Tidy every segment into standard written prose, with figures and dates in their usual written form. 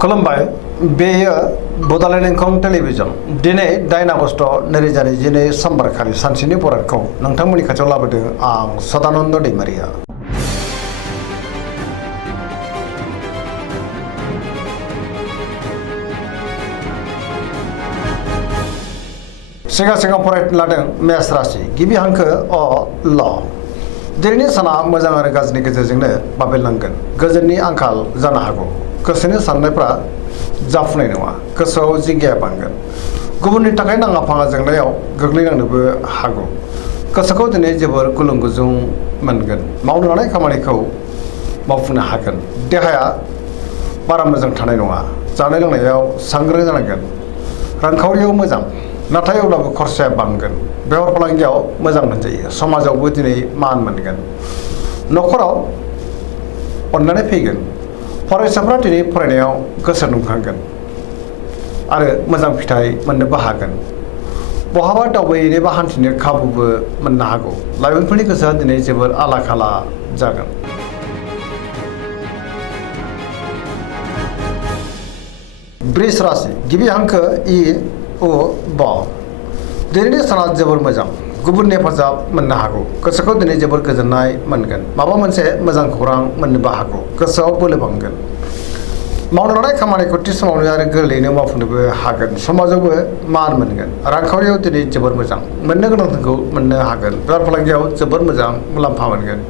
खुलुमबाय बेयो बड'लेण्ड इंखं टेलिभिजन दिनै 9 आगस्ट 2022 समबारखालि सानसेनि बरादखौ नोंथांमोननि खाथियाव लाबोदों आं सदानन्द दैमारिया। सिगां फरायनो लादों मेष राशि गिबि हांखो अ ल। दिनैनि साना मोजां आरो गाज्रिनि गेजेरजोंनो बाबेरलांगोन। गोजोननि आंखाल जानो हागौ। गोसोनि साननायफ्रा जाफुंनाय नङा। गोसोआव जिंगाया बांगोन। गुबुननि थाखाय नाङा फाङा जेंनायाव गोग्लैनांनोबो हागौ। गोसोखौ दिनै जोबोर गुलुं गुजुं मोनगोन। मावनो लानाय खामानिखौ मावफुंनो हागोन। देहाया बारा मोजां थानाय नङा। जानाय लोंनायाव सांग्रां जानांगोन। रांखावरियाव मोजां नाथाय अब्लाबो खरसाया बांगोन। बेफार फालांगियाव मोजां मोनजायो। समाजावबो दिनै मान मोनगोन। न'खराव अननानै फैगोन। फरायसाफ्रा दिनै फरायनायाव गोसो दुंखांगोन आरो मोजां फिथाइ मोननोबो हागोन। बहाबा दावबायहैनो बा हान्थिनो खाबुबो मोननो हागौ। लाइमोनफोरनि गोसोआ दिनै जोबोर आला खाला जागोन। वृष राशि गिबि हांखो इ उ ब। दिनैनि साना जोबोर मोजां। गुबुननि हेफाजाब मोननो हागौ। गोसोखौ दिनै जोबोर गोजोननाय मोनगोन। माबा मोनसे मोजां खौरां मोननोबो हागौ। गोसोआव बोलो बांगोन। मावनो लानाय खामानिखौ थि समावनो आरो गोरलैयैनो मावफुंनोबो हागोन। समाजावबो मान मोनगोन। रांखावरियाव दिनै जोबोर मोजां। मोननो गोनांखौ मोननो हागोन। बेफार फालांगियाव जोबोर मोजां मुलाम्फा मोनगोन।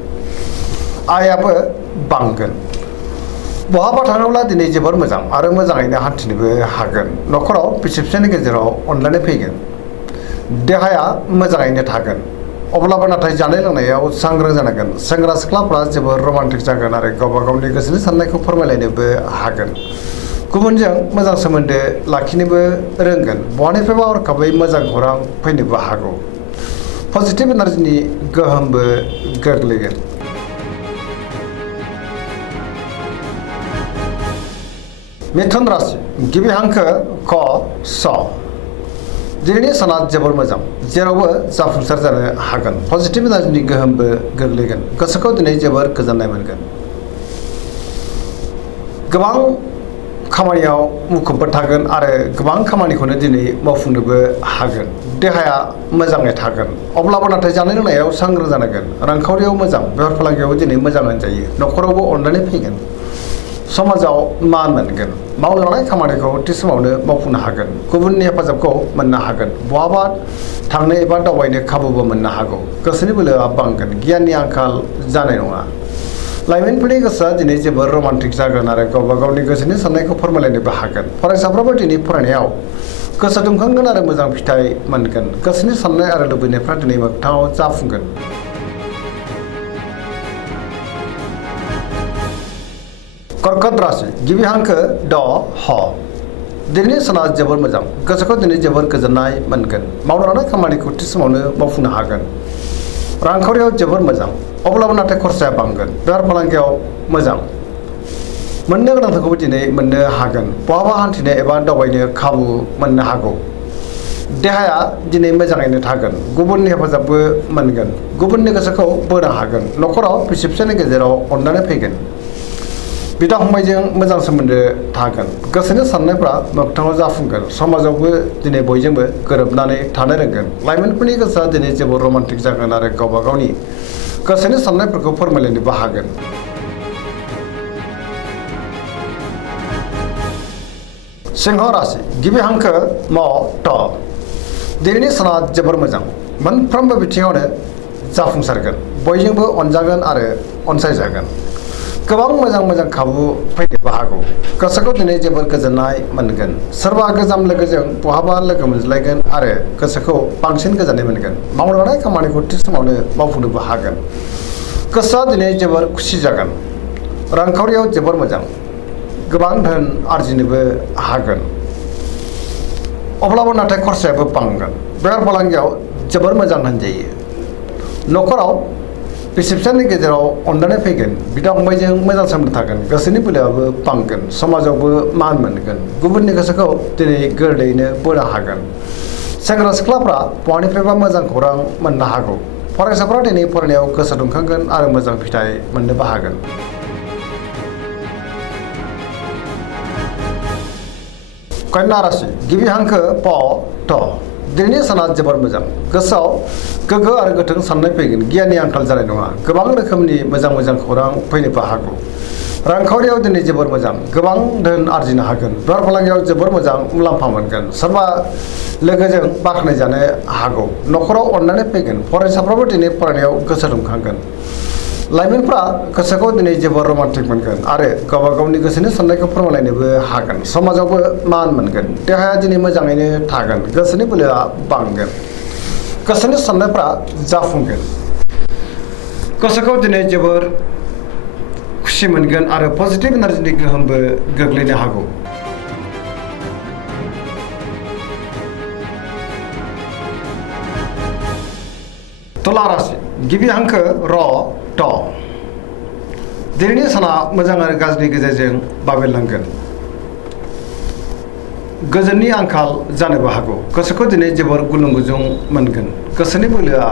आयाबो बांगोन। बहाबा थाङोब्ला दिनै जोबोर मोजां आरो मोजाङैनो हान्थिनोबो हागोन। न'खराव बिसि फिसायनि गेजेराव अनलायनाय फैगोन। देहाया मोजाङैनो थागोन। अब्लाबो नाथाय जानाय लोंनायाव सांग्रां जानांगोन। सेंग्रा सिख्लाफ्रा जोबोर रमान्टिक जागोन आरो गावबा गावनि गोसोनि साननायखौ फोरमायलायनोबो हागोन। गुबुनजों मोजां सोमोन्दो लाखिनोबो रोंगोन। बहानिफ्रायबा हरखाबै मोजां खौरां फैनोबो हागौ। पजिटिभ एनार्जिनि गोहोमबो गोग्लैगोन। मिथुन राशि गिबि हांखो क स। दिनैनि साना जोबोर मोजां। जेरावबो जाफुंसार जानो हागोन। पजिटिभ एनार्जिनि गोहोमबो गोग्लैगोन। गोसोखौ दिनै जोबोर गोजोननाय मोनगोन। गोबां खामानियाव मुखुबबो थागोन आरो गोबां खामानिखौनो दिनै मावफुंनोबो हागोन। देहाया मोजाङै थागोन। अब्लाबो नाथाय जानाय लोंनायाव सांग्रां जानांगोन। रांखावरियाव मोजां। बेफार फालांगियाव दिनै मोजां होनजायो। न'खरावबो अननानै फैगोन। समाजाव मान मोनगोन। मावनो लानाय खामानिखौ थि समावनो मावफुंनो हागोन। गुबुननि हेफाजाबखौ मोननो हागोन। बहाबा थांनो एबा दावबायनो खाबुबो मोननो हागौ। गोसोनि बोलोआ बांगोन। गियाननि आंखाल जानाय नङा। लाइमोनफोरनि गोसोआ दिनै जोबोर रमान्टिक जागोन आरो गावबा गावनि गोसोनि साननायखौ फोरमायलायनोबो हागोन। फरायसाफ्राबो दिनै फरायनायाव गोसो दुंखांगोन आरो मोजां फिथाइ मोनगोन। गोसोनि साननाय आरो लुबैनायफ्रा दिनै मोगथाङाव जाफुंगोन। कर्कट राशि गिबि हांखो ड ह। दिनैनि साना जोबोर मोजां। गोसोखौ दिनै जोबोर गोजोननाय मोनगोन। मावनो लानाय खामानिखौ थि समावनो मावफुंनो हागोन। रांखावरियाव जोबोर मोजां। अब्लाबो नाथाय खरसाया बांगोन। बेफार फालांगियाव मोजां। मोननो गोनांखौबो दिनै मोननो हागोन। बहाबा हान्थिनो एबा दावबायनो खाबु मोननो हागौ। देहाया दिनै मोजाङैनो थागोन। गुबुननि हेफाजाबबो मोनगोन। गुबुननि गोसोखौ बोनो हागोन। न'खराव बिसि फिसायनि गेजेराव अननानै फैगोन। बिदा फंबायजों मोजां सोमोन्दो थागोन। गोसोनि साननायफ्रा मोगथाङाव जाफुंगोन। समाजावबो दिनै बयजोंबो गोरोबनानै थानो रोंगोन। लाइमोनफोरनि गोसोआ दिनै जोबोर रमान्टिक जागोन आरो गावबा गावनि गोसोनि साननायफोरखौ फोरमायलायनोबो हागोन। सिंह राशि गिबि हांखो म ट। दिनैनि साना जोबोर मोजां। मोनफ्रोमबो बिथिङावनो जाफुंसारगोन। बयजोंबो अनजागोन आरो अनसायजागोन। गोबां मोजां खाबु फैनोबो हागौ। गोसोखौ दिनै जोबोर गोजोननाय मोनगोन। सोरबा गोजाम लोगोजों बहाबा लोगो मोनज्लायगोन आरो गोसोखौ बांसिन गोजोननाय मोनगोन। मावनो लानाय खामानिखौ थि समावनो मावफुंनोबो हागोन। गोसोआ दिनै जोबोर खुसि जागोन। रांखावरियाव जोबोर मोजां। गोबां धोन आरजिनोबो हागोन। अब्लाबो नाथाय खरसायाबो बांगोन। बेफार फालांगियाव जोबोर मोजां होनजायो। न'खराव बिसि फिसायनि गेजेराव अनलायनाय फैगोन। बिदा फंबायजों मोजां सोमोन्दो थागोन। गोसोनि बोलोआबो बांगोन। समाजावबो मान मोनगोन। गुबुननि गोसोखौ दिनै गोरलैयैनो बोनो हागोन। सेंग्रा सिख्लाफ्रा बहानिफ्रायबा मोजां खौरां मोननो हागौ। फरायसाफ्रा दिनै फरायनायाव गोसो दुंखांगोन आरो मोजां फिथाइ मोननोबो हागोन। कन्या राशि गिबि हांखो प ट दिनैनि साना जोबोर मोजां गोसोआव गोग्गो आरो गोथों साननाय फैगोन गियाननि आंखाल जानाय नङा गोबां रोखोमनि मोजां मोजां खौरां फैनोबो हागौ रांखावरियाव दिनै जोबोर मोजां गोबां धोन आरजिनो हागोन बेफार फालांगियाव जोबोर मोजां मुलाम्फा मोनगोन सोरबा लोगोजों बाख्नायजानो हागौ न'खराव अननानै फैगोन फरायसाफ्राबो दिनै फरायनायाव गोसो दुंखांगोन लाइमोनफ्रा गोसोखौ दिनै जोबोर रमान्टिक मोनगोन आरो गावबा गावनि गोसोनि साननायखौ फोरमायलायनोबो हागोन समाजावबो मान मोनगोन देहाया दिनै मोजाङैनो थागोन गोसोनि बोलोआ बांगोन गोसोनि साननायफ्रा जाफुंगोन गोसोखौ दिनै जोबोर खुसि मोनगोन आरो पजिटिभ एनार्जिनि गोहोमबो गोग्लैनो हागौ तुला राशि गिबि हांखो र ट दिनैनि साना मोजां आरो गाज्रिनि गेजेरजों बाबेरलांगोन गोजोननि आंखाल जानोबो हागौ गोसोखौ दिनै जोबोर गुलुं गुजुं मोनगोन गोसोनि बोलोआ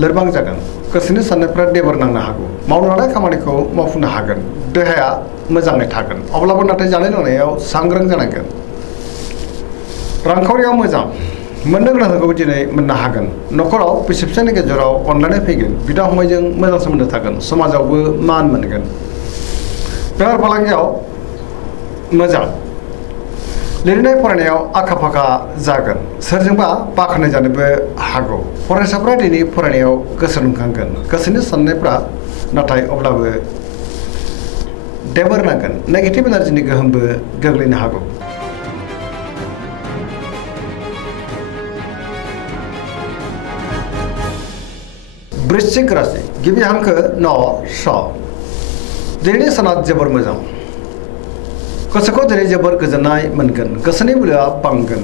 लोरबां जागोन गोसोनि साननायफ्रा देबर नांनो हागौ मावनो लानाय खामानिखौ मावफुंनो हागोन देहाया मोजाङै थागोन अब्लाबो नाथाय जानाय लोंनायाव सांग्रां जानांगोन रांखावरियाव मोजां मोननो गोनांखौ दिनै मोननो हागोन न'खराव बिसि फिसायनि गेजेराव अनलायनाय फैगोन बिदा फंबायजों मोजां सोमोन्दो थागोन समाजावबो मान मोनगोन बेफार फालांगियाव मोजां लिरनाय फरायनायाव आखा फाखा जागोन सोरजोंबा बाख्नाय जानोबो हागौ फरायसाफ्रा दिनै फरायनायाव गोसो दुंखांगोन गोसोनि साननायफ्रा नाथाय अब्लाबो देबर नांगोन नेगेटिभ एनार्जिनि गोहोमबो गोग्लैनो हागौ वृश्चिक राशि गिबि हांखो न स दिनैनि साना जोबोर मोजां गोसोखौ दिनै जोबोर गोजोननाय मोनगोन गोसोनि बोलोआ बांगोन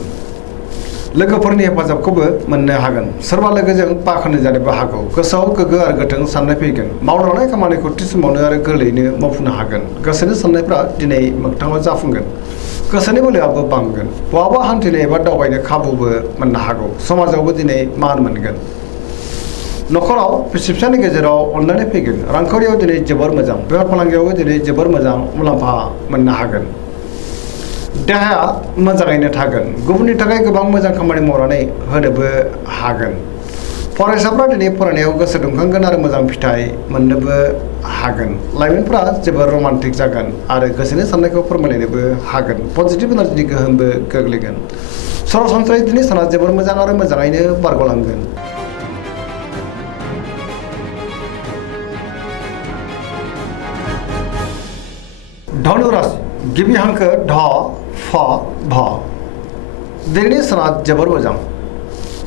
लोगोफोरनि हेफाजाबखौबो मोननो हागोन सोरबा लोगोजों बाख्नाय जानोबो हागौ गोसोआव गोग्गो आरो गोथों साननाय फैगोन मावनो लानाय खामानिखौ थि समावनो आरो गोरलैयैनो मावफुंनो हागोन गोसोनि साननायफ्रा दिनै मोगथाङाव जाफुंगोन गोसोनि बोलोआबो बांगोन बहाबा हान्थिनो एबा दावबायनो खाबुबो मोननो हागौ समाजावबो दिनै मान मोनगोन न'खराव बिसि फिसानि गेजेराव अनलायनाय फैगोन रांखावरियाव दिनै जोबोर मोजां बेफार फालांगियावबो दिनै जोबोर मोजां मुलाम्फा मोननो हागोन देहाया मोजाङैनो थागोन गुबुननि थाखाय गोबां मोजां खामानि मावनानै होनोबो हागोन फरायसाफ्रा दिनै फरायनायाव गोसो दुंखांगोन आरो मोजां फिथाइ मोननोबो हागोन लाइमोनफ्रा जोबोर रमान्टिक जागोन आरो गोसोनि साननायखौ फोरमायलायनोबो हागोन पजिटिभ एनार्जिनि गोहोमबो गोग्लैगोन सरासनस्रायै दिनै साना जोबोर मोजां आरो मोजाङैनो बारग'लांगोन धनु राशि गिबि हांखो ढ फ भ दिनैनि साना जोबोर मोजां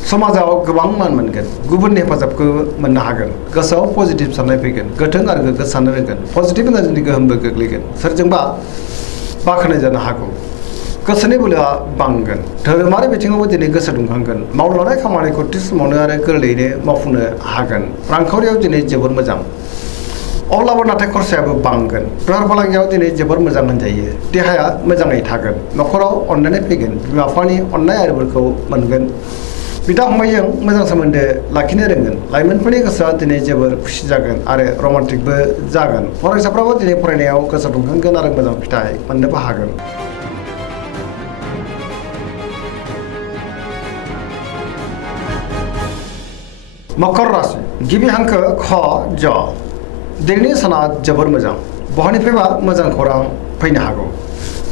समाजाव गोबां मान मोनगोन गुबुननि हेफाजाबखौ मोननो हागोन गोसोआव पजिटिभ साननाय फैगोन गोथों आरो गोग्गो साननो रोंगोन पजिटिभ एनार्जिनि गोहोमबो गोग्लैगोन सोरजोंबा बाख्नाय जानो हागौ गोसोनि बोलोआ बांगोन धोरोमारि बिथिङावबो दिनै गोसो दुंखांगोन मावनो लानाय खामानिखौ थि समावनो आरो गोरलैयैनो मावफुंनो हागोन रांखावरियाव दिनै जोबोर मोजां अब्लाबो नाथाय खरसायाबो बांगोन बेफार फालांगियाव दिनै जोबोर मोजां होनजायो देहाया मोजाङै थागोन न'खराव अननानै फैगोन बिमा बिफानि अननाय आरिफोरखौ मोनगोन बिदा फंबायजों मोजां सोमोन्दो लाखिनो रोंगोन लाइमोनफोरनि गोसोआ दिनै जोबोर खुसि जागोन आरो रमान्टिकबो जागोन फरायसाफ्राबो दिनै फरायनायाव गोसो दुंखांगोन आरो मोजां फिथाइ मोननोबो हागोन मकर राशि गिबि हांखो ख ज दिनैनि साना जोबोर मोजां बहानिफ्रायबा मोजां खौरां फैनो हागौ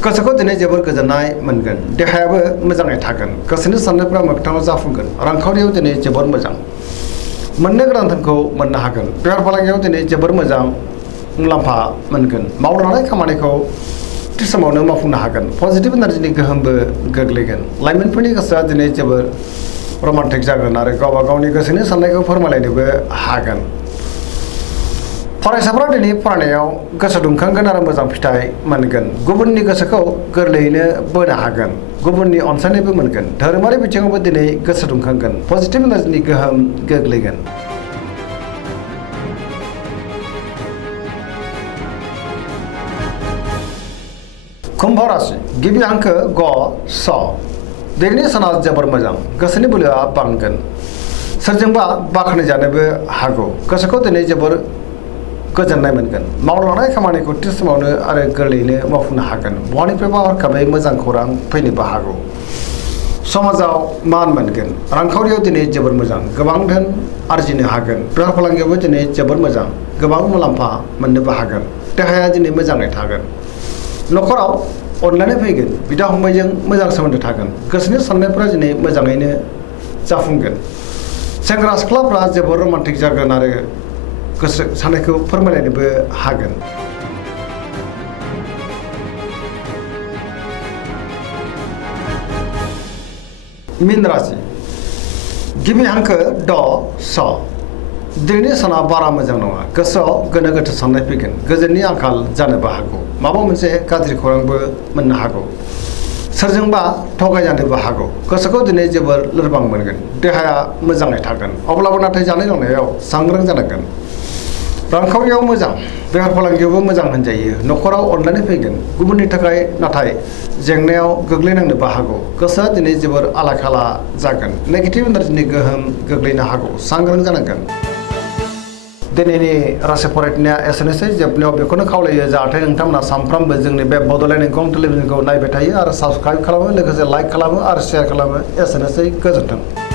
गोसोखौ दिनै जोबोर गोजोननाय मोनगोन देहायाबो मोजाङै थागोन गोसोनि साननायफ्रा मोगथाङाव जाफुंगोन रांखावरियाव दिनै जोबोर मोजां मोननो गोनां धोनखौ मोननो हागोन बेफार फालांगियाव दिनै जोबोर मोजां मुलाम्फा मोनगोन मावनो लानाय खामानिखौ थि समावनो मावफुंनो हागोन पजिटिभ एनार्जिनि गोहोमबो गोग्लैगोन लाइमोनफोरनि गोसोआ दिनै जोबोर रमान्टिक जागोन आरो गावबा गावनि गोसोनि साननायखौ फोरमायलायनोबो हागोन फरायसाफ्रा दिनै फरायनायाव गोसो दुंखांगोन आरो मोजां फिथाइ मोनगोन गुबुननि गोसोखौ गोरलैयैनो बोनो हागोन गुबुननि अनसायनायबो मोनगोन धोरोमारि बिथिङावबो दिनै गोसो दुंखांगोन पजिटिभ एनार्जिनि गोहोम गोग्लैगोन कुम्भ राशि गिबि हांखो ग स दिनैनि साना जोबोर मोजां गोसोनि बोलोआ बांगोन सोरजोंबा बाख्नाय जानोबो हागौ गोसोखौ दिनै जोबोर गोजोननाय मोनगोन मावलांनाय खामानिखौ थि समावनो आरो गोरलैयैनो मावफुंनो हागोन बहानिफ्रायबा हरखाबै मोजां खौरां फैनोबो हागौ समाजाव मान मोनगोन रांखावरियाव दिनै जोबोर मोजां गोबां धोन आरजिनो हागोन बेफार फालांगियावबो दिनै जोबोर मोजां गोबां मुलाम्फा मोननोबो हागोन देहाया दिनै मोजाङै थागोन न'खराव अनलायनाय फैगोन बिदा फंबायजों मोजां सोमोन्दो थागोन गोसोनि साननायफोरा दिनै मोजाङैनो जाफुंगोन सेंग्रा सिख्लाफ्रा जोबोर रमान्टिक जागोन आरो गोसो साननायखौ फोरमायलायनोबो हागोन मीन राशि गिबि हांखो ड स दिनैनि साना बारा मोजां नङा गोसोआव गोनो गोथो साननाय फैगोन गोजोननि आंखाल जानोबो हागौ माबा मोनसे गाज्रि खौरांबो मोननो हागौ सोरजोंबा थगायजानोबो हागौ गोसोखौ दिनै जोबोर लोरबां मोनगोन देहाया मोजाङै थागोन अब्लाबो नाथाय जानाय लोंनायाव सांग्रां जानांगोन रांखावरियाव मोजां बेफार फालांगियावबो मोजां होनजायो न'खराव अनलायनाय फैगोन गुबुननि थाखाय नाथाय जेंनायाव गोग्लैनांनोबो हागौ गोसोआ दिनै जोबोर आला खाला जागोन नेगेटिभ एनार्जिनि गोहोम गोग्लैनो हागौ सांग्रां जानांगोन दिनैनि राशि फरायनाया एसेनोसै जोबनायाव बेखौनो खावलायो जाहाथे नोंथांमोना सानफ्रामबो जोंनि बे बड'लेण्ड इंखं टेलिभिजनखौ नायबाय थायो आरो साबस्क्राइब खालामो लोगोसे लाइक खालामो आरो शेयार खालामो एसेनोसै गोजोन्थों